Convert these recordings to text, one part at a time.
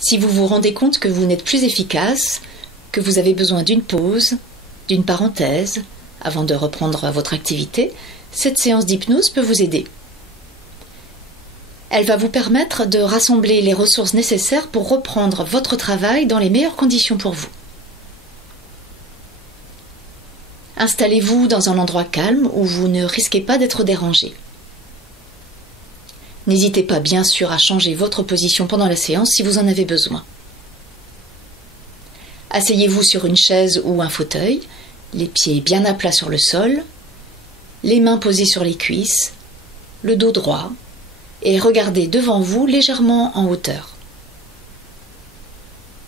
Si vous vous rendez compte que vous n'êtes plus efficace, que vous avez besoin d'une pause, d'une parenthèse, avant de reprendre votre activité, cette séance d'hypnose peut vous aider. Elle va vous permettre de rassembler les ressources nécessaires pour reprendre votre travail dans les meilleures conditions pour vous. Installez-vous dans un endroit calme où vous ne risquez pas d'être dérangé. N'hésitez pas bien sûr à changer votre position pendant la séance si vous en avez besoin. Asseyez-vous sur une chaise ou un fauteuil, les pieds bien à plat sur le sol, les mains posées sur les cuisses, le dos droit, et regardez devant vous légèrement en hauteur.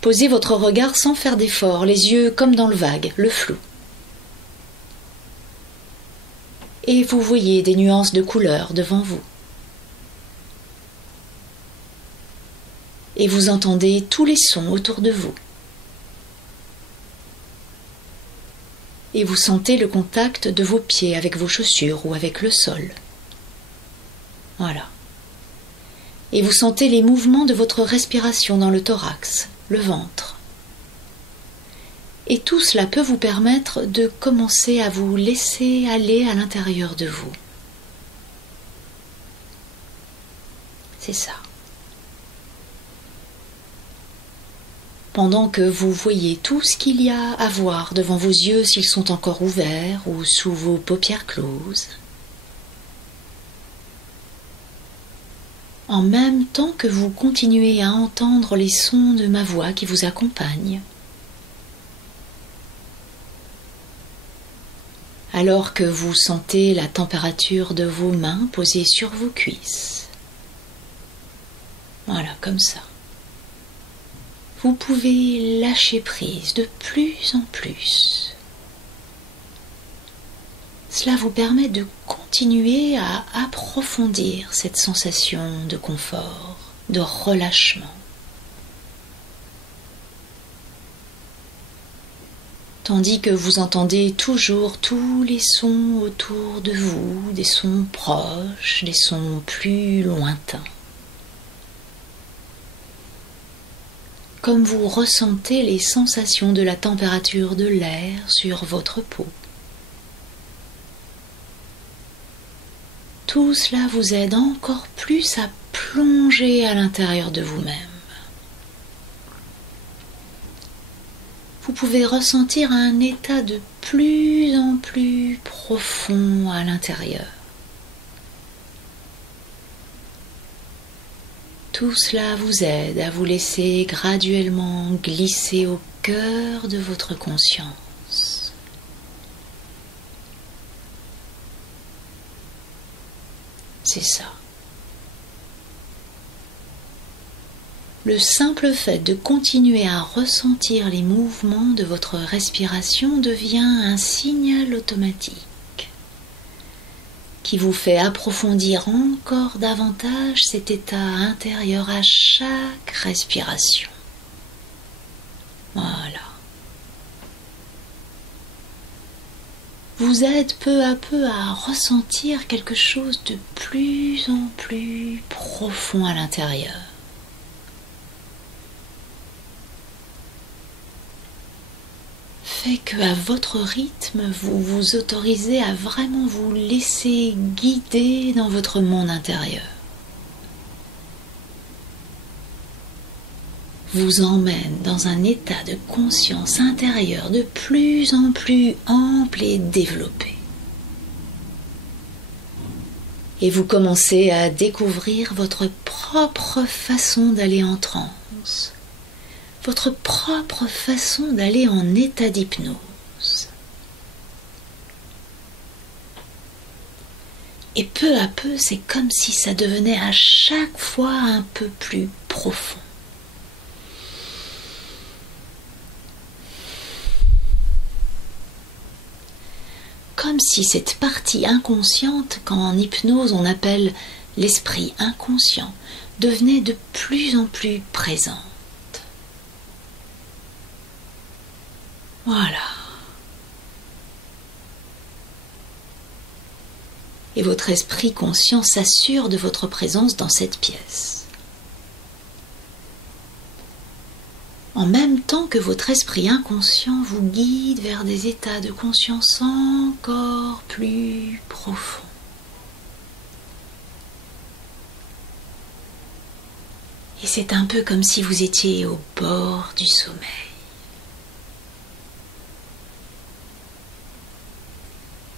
Posez votre regard sans faire d'effort, les yeux comme dans le vague, le flou. Et vous voyez des nuances de couleurs devant vous. Et vous entendez tous les sons autour de vous. Et vous sentez le contact de vos pieds avec vos chaussures ou avec le sol. Voilà. Et vous sentez les mouvements de votre respiration dans le thorax, le ventre. Et tout cela peut vous permettre de commencer à vous laisser aller à l'intérieur de vous. C'est ça. Pendant que vous voyez tout ce qu'il y a à voir devant vos yeux s'ils sont encore ouverts ou sous vos paupières closes, en même temps que vous continuez à entendre les sons de ma voix qui vous accompagne. Alors que vous sentez la température de vos mains posées sur vos cuisses. Voilà, comme ça. Vous pouvez lâcher prise de plus en plus. Cela vous permet de continuer à approfondir cette sensation de confort, de relâchement. Tandis que vous entendez toujours tous les sons autour de vous, des sons proches, des sons plus lointains. Comme vous ressentez les sensations de la température de l'air sur votre peau. Tout cela vous aide encore plus à plonger à l'intérieur de vous-même. Vous pouvez ressentir un état de plus en plus profond à l'intérieur. Tout cela vous aide à vous laisser graduellement glisser au cœur de votre conscience. C'est ça. Le simple fait de continuer à ressentir les mouvements de votre respiration devient un signal automatique qui vous fait approfondir encore davantage cet état intérieur à chaque respiration. Voilà. Vous aide peu à peu à ressentir quelque chose de plus en plus profond à l'intérieur. Fait qu'à votre rythme, vous vous autorisez à vraiment vous laisser guider dans votre monde intérieur. Vous emmène dans un état de conscience intérieure de plus en plus ample et développé. Et vous commencez à découvrir votre propre façon d'aller en transe. Votre propre façon d'aller en état d'hypnose. Et peu à peu, c'est comme si ça devenait à chaque fois un peu plus profond. Comme si cette partie inconsciente, qu'en hypnose on appelle l'esprit inconscient, devenait de plus en plus présente. Voilà. Et votre esprit conscient s'assure de votre présence dans cette pièce. en même temps que votre esprit inconscient vous guide vers des états de conscience encore plus profonds. Et c'est un peu comme si vous étiez au bord du sommeil.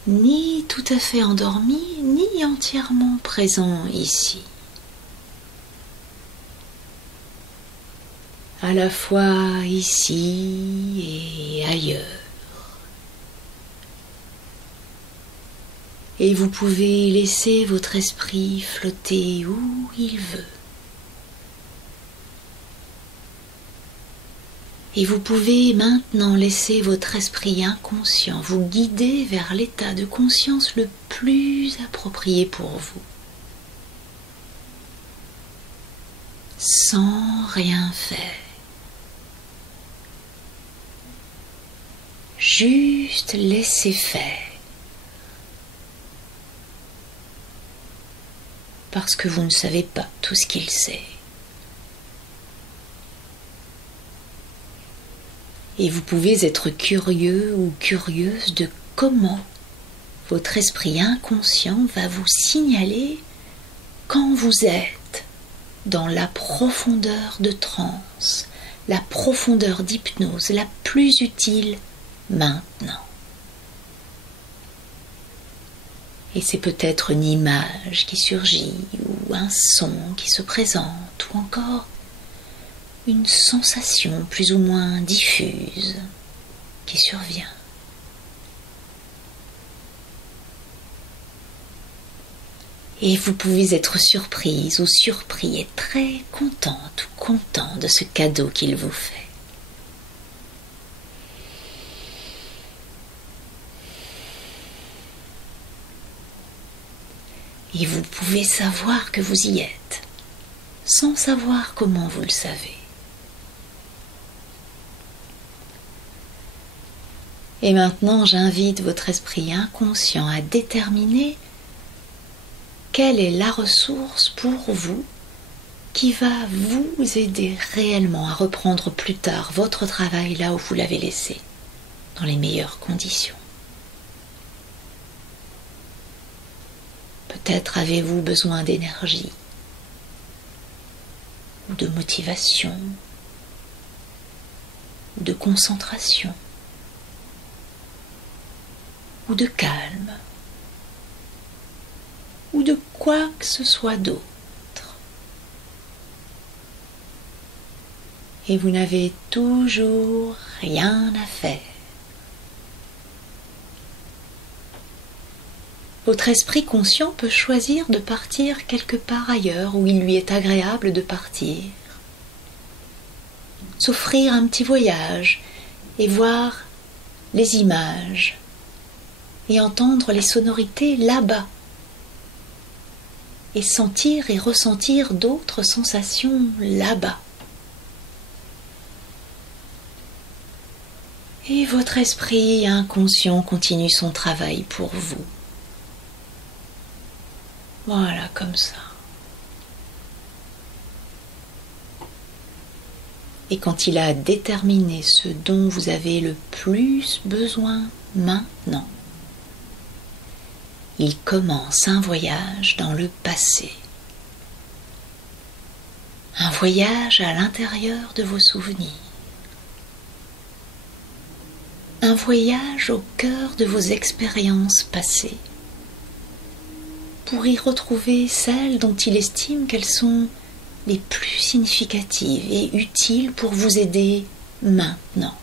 Ni tout à fait endormi, ni entièrement présent ici. À la fois ici et ailleurs. Et vous pouvez laisser votre esprit flotter où il veut. Et vous pouvez maintenant laisser votre esprit inconscient vous guider vers l'état de conscience le plus approprié pour vous. Sans rien faire. Juste laisser faire. Parce que vous ne savez pas tout ce qu'il sait. Et vous pouvez être curieux ou curieuse de comment votre esprit inconscient va vous signaler quand vous êtes dans la profondeur de transe, la profondeur d'hypnose la plus utile maintenant. Et c'est peut-être une image qui surgit, ou un son qui se présente, ou encore une sensation plus ou moins diffuse qui survient. Et vous pouvez être surprise ou surpris et très contente ou content de ce cadeau qu'il vous fait. Et vous pouvez savoir que vous y êtes, sans savoir comment vous le savez. Et maintenant, j'invite votre esprit inconscient à déterminer quelle est la ressource pour vous qui va vous aider réellement à reprendre plus tard votre travail là où vous l'avez laissé, dans les meilleures conditions. Peut-être avez-vous besoin d'énergie, ou de motivation, ou de concentration, ou de calme, ou de quoi que ce soit d'autre. Et vous n'avez toujours rien à faire. Votre esprit conscient peut choisir de partir quelque part ailleurs où il lui est agréable de partir. S'offrir un petit voyage et voir les images et entendre les sonorités là-bas. Et sentir et ressentir d'autres sensations là-bas. Et votre esprit inconscient continue son travail pour vous. Voilà, comme ça. Et quand il a déterminé ce dont vous avez le plus besoin maintenant, il commence un voyage dans le passé. Un voyage à l'intérieur de vos souvenirs. Un voyage au cœur de vos expériences passées. Pour y retrouver celles dont il estime qu'elles sont les plus significatives et utiles pour vous aider maintenant.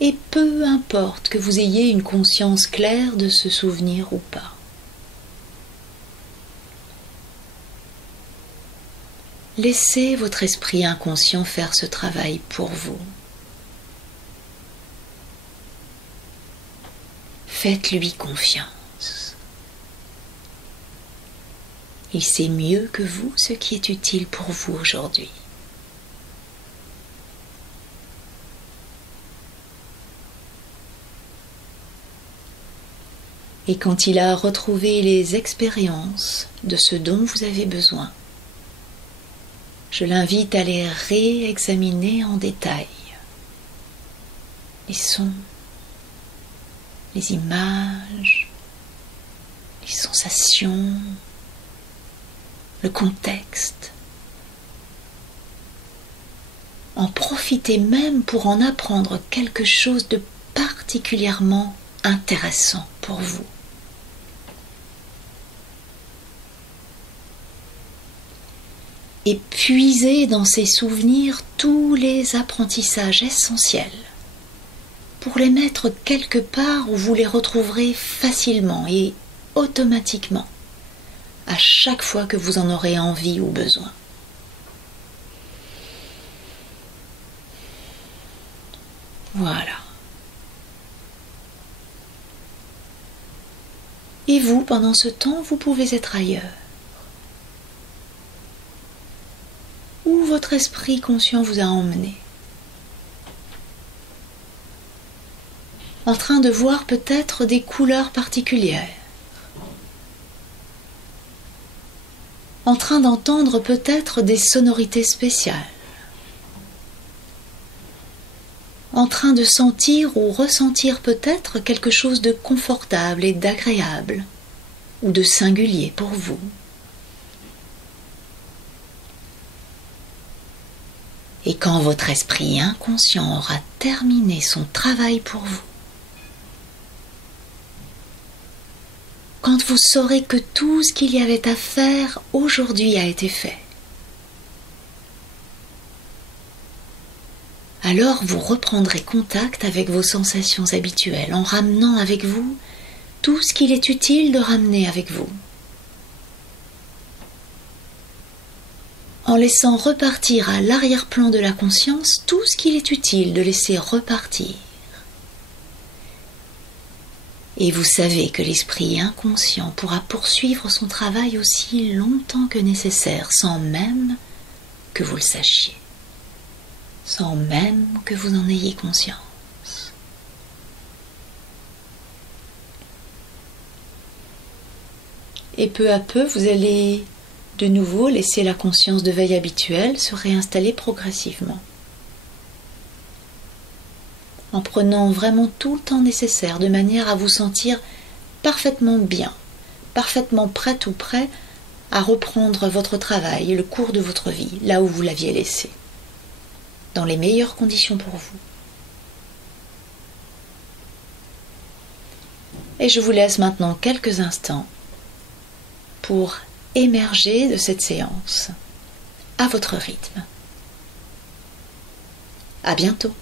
Et peu importe que vous ayez une conscience claire de ce souvenir ou pas. Laissez votre esprit inconscient faire ce travail pour vous. Faites-lui confiance. Il sait mieux que vous ce qui est utile pour vous aujourd'hui. Et quand il a retrouvé les expériences de ce dont vous avez besoin, je l'invite à les réexaminer en détail. Les sons, les images, les sensations, le contexte. En profitez même pour en apprendre quelque chose de particulièrement intéressant pour vous. Et puisez dans ces souvenirs tous les apprentissages essentiels pour les mettre quelque part où vous les retrouverez facilement et automatiquement à chaque fois que vous en aurez envie ou besoin. Voilà. Et vous, pendant ce temps, vous pouvez être ailleurs. Où votre esprit conscient vous a emmené. En train de voir peut-être des couleurs particulières. En train d'entendre peut-être des sonorités spéciales. En train de sentir ou ressentir peut-être quelque chose de confortable et d'agréable, ou de singulier pour vous. Et quand votre esprit inconscient aura terminé son travail pour vous, quand vous saurez que tout ce qu'il y avait à faire aujourd'hui a été fait, alors vous reprendrez contact avec vos sensations habituelles en ramenant avec vous tout ce qu'il est utile de ramener avec vous. En laissant repartir à l'arrière-plan de la conscience tout ce qu'il est utile de laisser repartir. Et vous savez que l'esprit inconscient pourra poursuivre son travail aussi longtemps que nécessaire, sans même que vous le sachiez, sans même que vous en ayez conscience. Et peu à peu, vous allez de nouveau laisser la conscience de veille habituelle se réinstaller progressivement, en prenant vraiment tout le temps nécessaire de manière à vous sentir parfaitement bien, parfaitement prête ou prêt à reprendre votre travail et le cours de votre vie, là où vous l'aviez laissé, dans les meilleures conditions pour vous. Et je vous laisse maintenant quelques instants pour émerger de cette séance à votre rythme. À bientôt.